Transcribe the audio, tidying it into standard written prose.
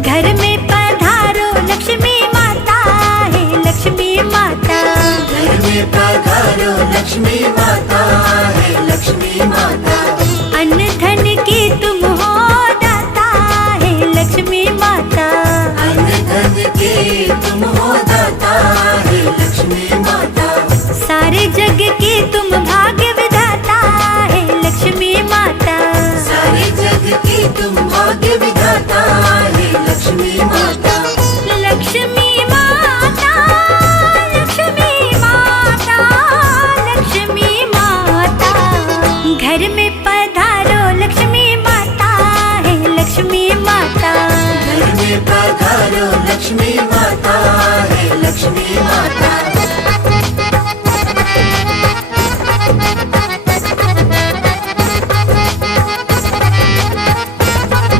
घर में पधारो लक्ष्मी माता है लक्ष्मी माता। घर में पधारो लक्ष्मी माता है लक्ष्मी माता। अन्न धन की तुम हो दाता है लक्ष्मी माता। अन्न धन की तुम हो दाता है लक्ष्मी माता। सारे जग की तुम भाग्य विधाता है लक्ष्मी माता। सारे जग की तुम भाग्य विधाता है लक्ष्मी माता। लक्ष्मी माता लक्ष्मी माता लक्ष्मी माता। घर में पधारो लक्ष्मी माता है लक्ष्मी माता। घर में पधारो लक्ष्मी माता